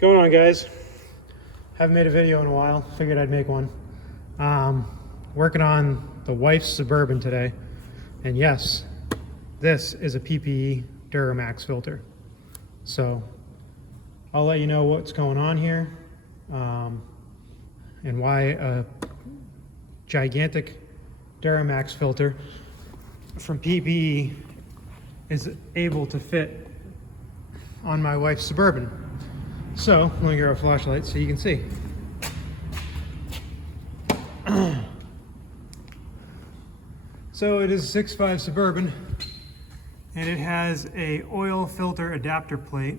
going on, guys? Haven't made a video in a while. Figured I'd make one. Working on the wife's Suburban today, and yes, this is a PPE DURAMAX filter. So I'll let you know what's going on here, and why a gigantic DURAMAX filter from PPE is able to fit on my wife's Suburban. So let me get a flashlight so you can see. So it is a 6.5 Suburban, and it has a oil filter adapter plate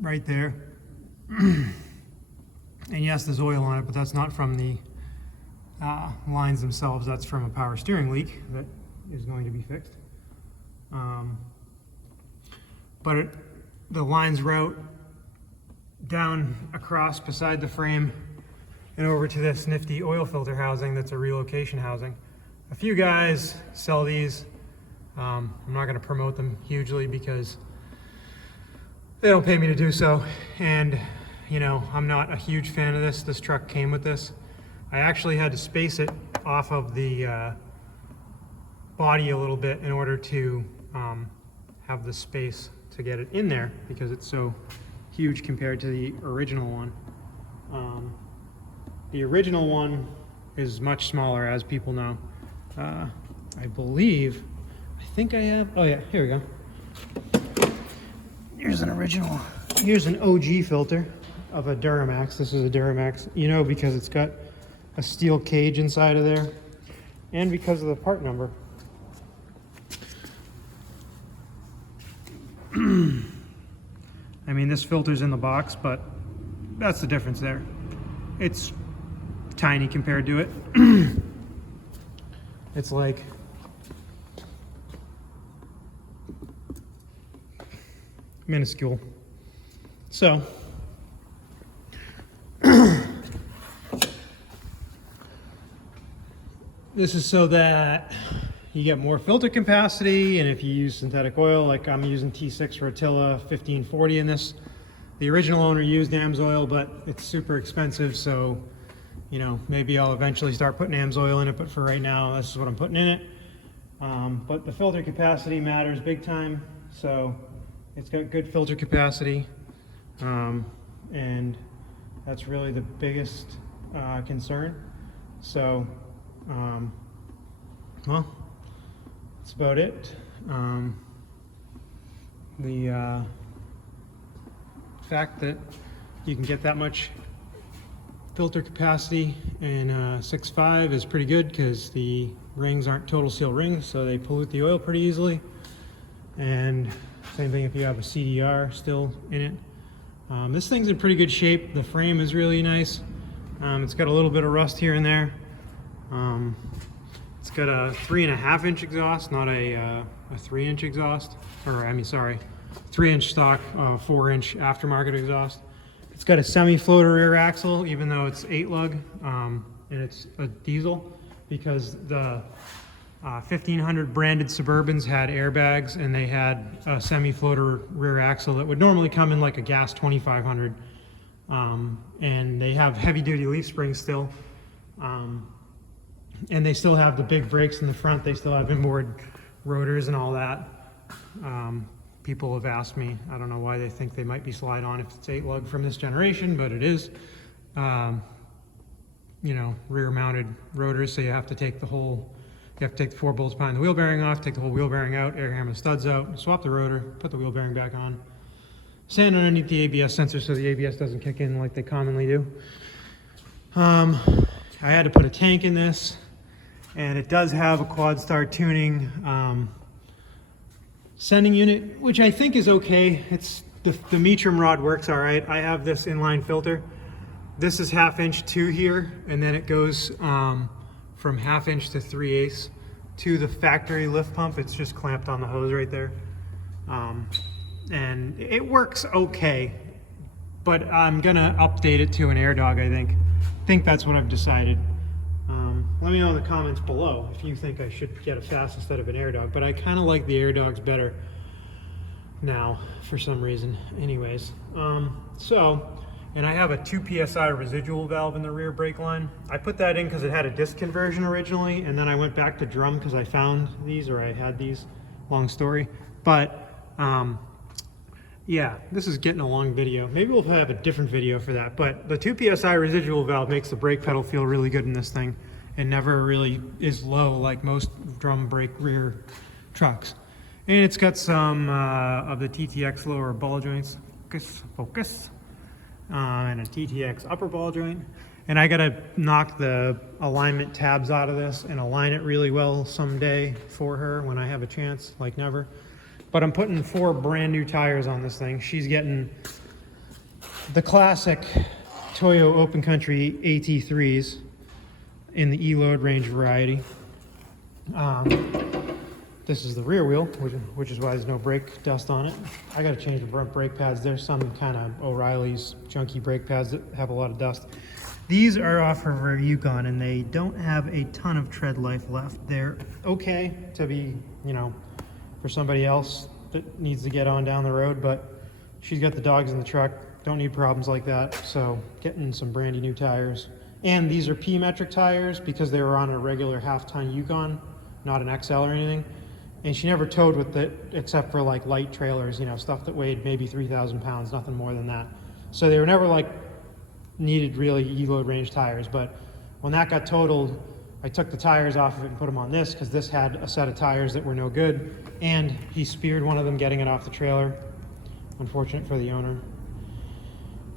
right there. And yes, there's oil on it, but that's not from the lines themselves. That's from a power steering leak that is going to be fixed. But the lines route down across beside the frame and over to this nifty oil filter housing that's a relocation housing. A few guys sell these. I'm not going to promote them hugely because they don't pay me to do so, and you know, I'm not a huge fan of this. This truck came with this. I actually had to space it off of the body a little bit in order to have the space to get it in there because it's so huge compared to the original one. The original one is much smaller, as people know. I think I have, oh yeah, here we go. Here's an original, here's an OG filter of a DURAMAX. This is a DURAMAX, you know, because it's got a steel cage inside of there and because of the part number. I mean, this filter's in the box, but that's the difference there. It's tiny compared to it. It's like minuscule. So this is so that you get more filter capacity, and if you use synthetic oil, like I'm using T6 Rotilla 1540 in this. The original owner used AMSOIL, but it's super expensive, so you know, maybe I'll eventually start putting AMSOIL in it, but for right now, this is what I'm putting in it. But the filter capacity matters big time, so it's got good filter capacity, and that's really the biggest concern. So, well, that's about it. The fact that you can get that much filter capacity in 6.5 is pretty good because the rings aren't total seal rings, so they pollute the oil pretty easily. And same thing if you have a CDR still in it. This thing's in pretty good shape. The frame is really nice. It's got a little bit of rust here and there. It's got a 3.5-inch exhaust, not a 3-inch exhaust, or I mean, sorry, 3-inch stock, 4-inch aftermarket exhaust. It's got a semi-floater rear axle, even though it's 8-lug, and it's a diesel, because the 1500 branded Suburbans had airbags, and they had a semi-floater rear axle that would normally come in like a gas 2500, and they have heavy-duty leaf springs still, and they still have the big brakes in the front. They still have inboard rotors and all that. People have asked me, I don't know why they think they might be slide on if it's 8-lug from this generation, but it is. You know, rear mounted rotors, so you have to take the 4 bolts behind the wheel bearing off, take the whole wheel bearing out, air hammer the studs out, swap the rotor, put the wheel bearing back on, stand underneath the ABS sensor so the ABS doesn't kick in like they commonly do. I had to put a tank in this, and it does have a quad star tuning sending unit, which I think is okay. It's the Meacham rod works all right. I have this inline filter. This is 1/2 inch to here, and then it goes from 1/2 inch to 3/8 to the factory lift pump. It's just clamped on the hose right there, and it works okay. But I'm gonna update it to an AirDog. I think that's what I've decided. Let me know in the comments below if you think I should get a FAST instead of an AirDog, but I kind of like the AirDogs better now for some reason. Anyways, and I have a 2 psi residual valve in the rear brake line. I put that in because it had a disc conversion originally, and then I went back to drum because I found these, or I had these. Long story, but yeah, this is getting a long video. Maybe we'll have a different video for that, but the 2 psi residual valve makes the brake pedal feel really good in this thing and never really is low like most drum brake rear trucks. And it's got some of the TTX lower ball joints, focus, and a TTX upper ball joint. And I gotta knock the alignment tabs out of this and align it really well someday for her when I have a chance, like never. But I'm putting 4 brand new tires on this thing. She's getting the classic Toyo Open Country AT3s in the E-Load range variety. This is the rear wheel, which is why there's no brake dust on it. I gotta change the brake pads. There's some kind of O'Reilly's junky brake pads that have a lot of dust. These are off of our Yukon, and they don't have a ton of tread life left. They're okay to be, you know, for somebody else that needs to get on down the road, but she's got the dogs in the truck, don't need problems like that, so getting some brandy new tires. And these are P-metric tires because they were on a regular half-ton Yukon, not an XL or anything. And she never towed with it except for like light trailers, you know, stuff that weighed maybe 3,000 pounds, nothing more than that. So they were never like needed really E-Load range tires, but when that got totaled, I took the tires off of it and put them on this because this had a set of tires that were no good, and he speared one of them getting it off the trailer. Unfortunate for the owner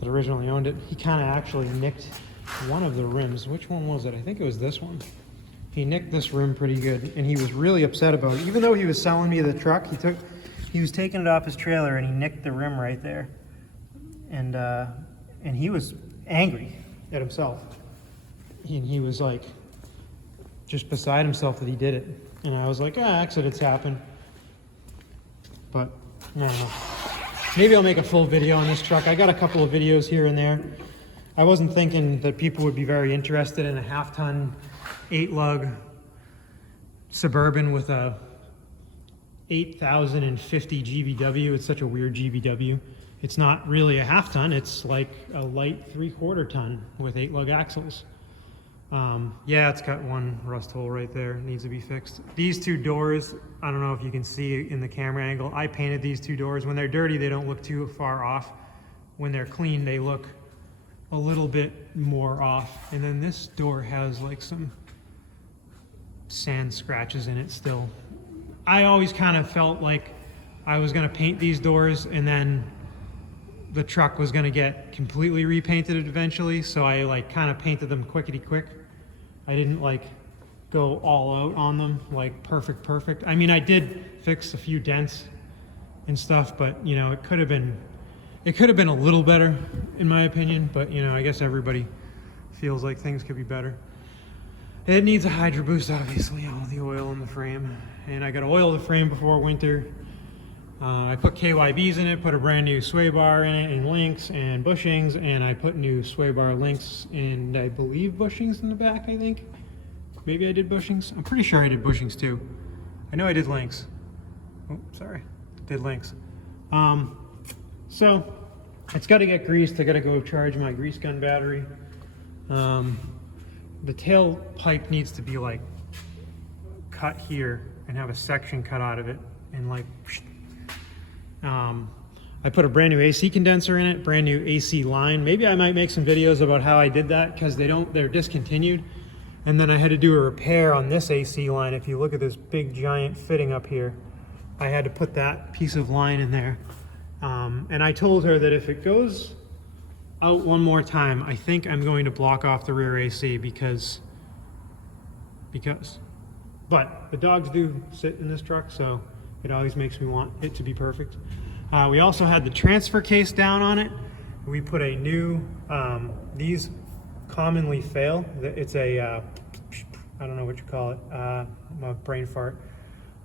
that originally owned it. He kind of actually nicked one of the rims. Which one was it? I think it was this one. He nicked this rim pretty good, and he was really upset about it. Even though he was selling me the truck, he was taking it off his trailer, and he nicked the rim right there, and he was angry at himself. He was like just beside himself that he did it, and I was like, accidents happen. But I don't know. Maybe I'll make a full video on this truck. I got a couple of videos here and there. I wasn't thinking that people would be very interested in a half-ton 8-lug Suburban with a 8,050 GVW. It's such a weird GVW. It's not really a half-ton. It's like a light 3/4 ton with 8-lug axles. Yeah, it's got one rust hole right there. It needs to be fixed. These 2 doors, I don't know if you can see in the camera angle. I painted these 2 doors. When they're dirty, they don't look too far off. When they're clean, they look a little bit more off. And then this door has like some sand scratches in it still. I always kind of felt like I was gonna paint these doors and then the truck was gonna get completely repainted eventually, so I like kind of painted them quickety quick. I didn't like go all out on them, like perfect. I mean, I did fix a few dents and stuff, but you know, it could have been a little better in my opinion, but you know, I guess everybody feels like things could be better. It needs a Hydro Boost, obviously, all the oil in the frame. And I got to oil the frame before winter. I put KYBs in it, put a brand new sway bar in it, and links and bushings, and I put new sway bar links and I believe bushings in the back, I think. Maybe I did bushings. I'm pretty sure I did bushings too. I know I did links. Oh, sorry. Did links. So it's got to get greased. I got to go charge my grease gun battery. The tail pipe needs to be like cut here and have a section cut out of it, and like I put a brand new AC condenser in it, brand new AC line. Maybe I might make some videos about how I did that because they're discontinued. And then I had to do a repair on this AC line. If you look at this big giant fitting up here, I had to put that piece of line in there. And I told her that if it goes out one more time, I think I'm going to block off the rear AC because. But the dogs do sit in this truck, so it always makes me want it to be perfect. We also had the transfer case down on it. We put a new, these commonly fail. It's a, I don't know what you call it, I'm a brain fart.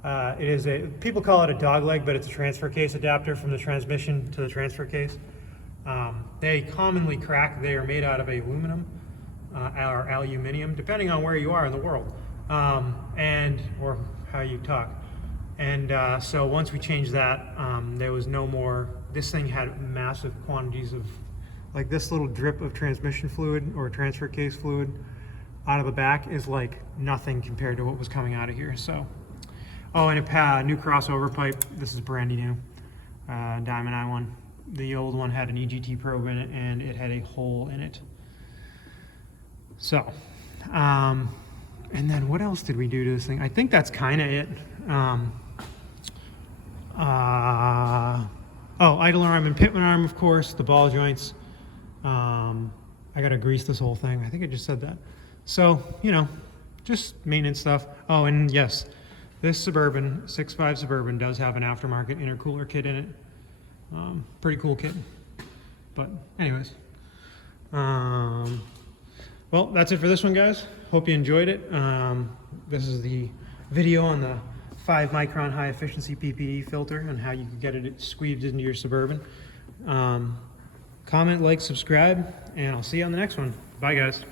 It is people call it a dog leg, but it's a transfer case adapter from the transmission to the transfer case. They commonly crack. They are made out of aluminum or aluminium, depending on where you are in the world, or how you talk. And so once we changed that, there was no more, this thing had massive quantities of, like this little drip of transmission fluid or transfer case fluid out of the back is like nothing compared to what was coming out of here. So, oh, and a new crossover pipe. This is brandy new, Diamond Eye one. The old one had an EGT probe in it and it had a hole in it. So, and then what else did we do to this thing? I think that's kind of it. Oh, idle arm and pitman arm, of course, the ball joints. I gotta grease this whole thing. I think I just said that. So, you know, just maintenance stuff. Oh, and yes, this Suburban, 6.5 Suburban does have an aftermarket intercooler kit in it. Pretty cool kit. But anyways, well, that's it for this one, guys. Hope you enjoyed it. This is the video on the 5 micron high efficiency PPE filter and how you can get it squeezed into your Suburban. Comment, like, subscribe, and I'll see you on the next one. Bye, guys.